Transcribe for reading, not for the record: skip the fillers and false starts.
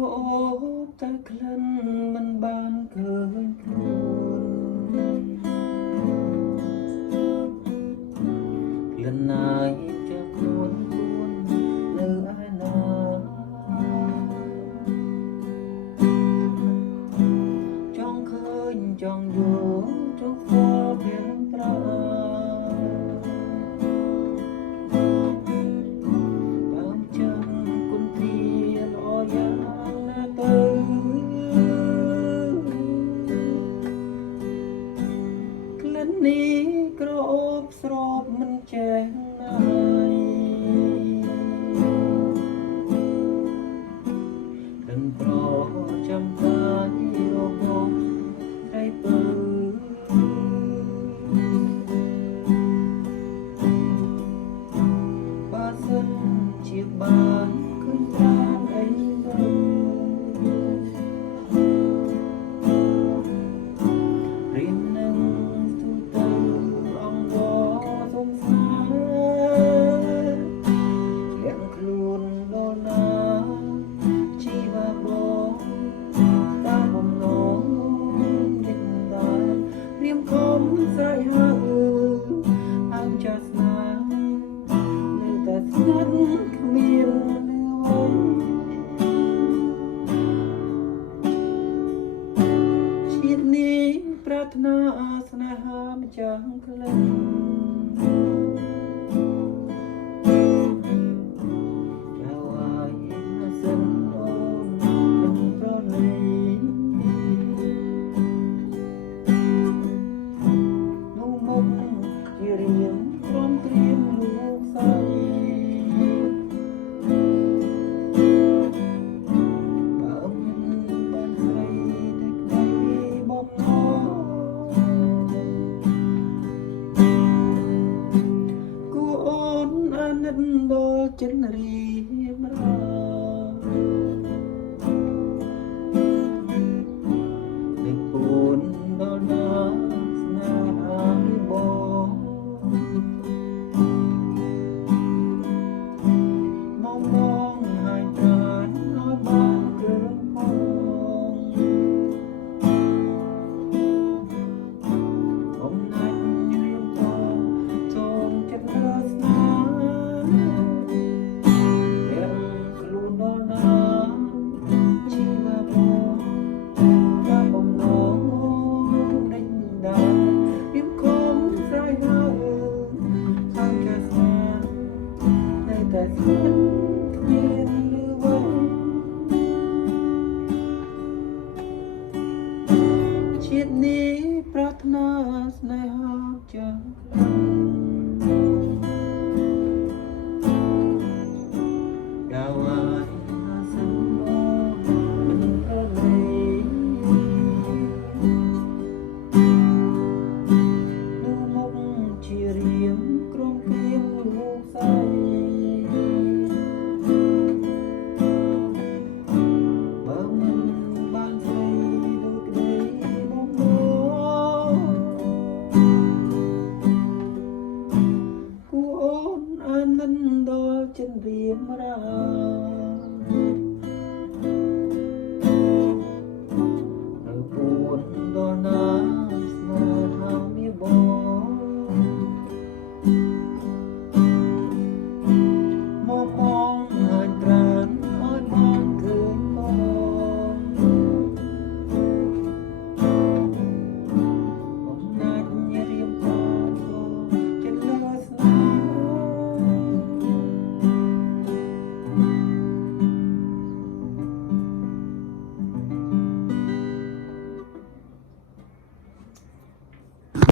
តែក្លិនមិនបានឃើញខ្លួនក្លិនណាយចាស់ខ្លួននៅឯណាចង់ឃើញចង់យល់ចង់ស្គាល់ព្រៀងប្រាតាមចឹងគុនធាល្អយ៉ាងណាទៅក្លិននេះក្រអូបស្រោបមិនចេះណាយក្លិនប្រចាំកាយរបស់ត្រីពើបើសិនជាបានឃើញតាមអីមើលរៀននឹងទូទៅអង្គសុំសាលៀងខ្លួនដល់ណាជីវៈបងតាមបំណងលេងដែរព្រៀមខំស្រ័យហើអើចាស់ស្នានៅតែស្ងាត់គ្មានលឺអ្វីជាតិនេះប្រាថ្នាស្នេហាម្ចាំងក្លិនដល់ចិនរៀមរានឹងពូនដល់ណាស្នេហាបងមងហើយប្រានឲ្យបានគ្រឿងផងអំណាចរៀមតចងចិត្តលើស្នេហ៍តែស្ងាត់គ្មានលឺអ្វីជាតិនេះប្រាថ្នាស្នេហាចាំងಯಾವសិនមិនប្រលីនៅមុខជារៀងក្រុមគ្រៀងលោកស្រីចិនរៀមរា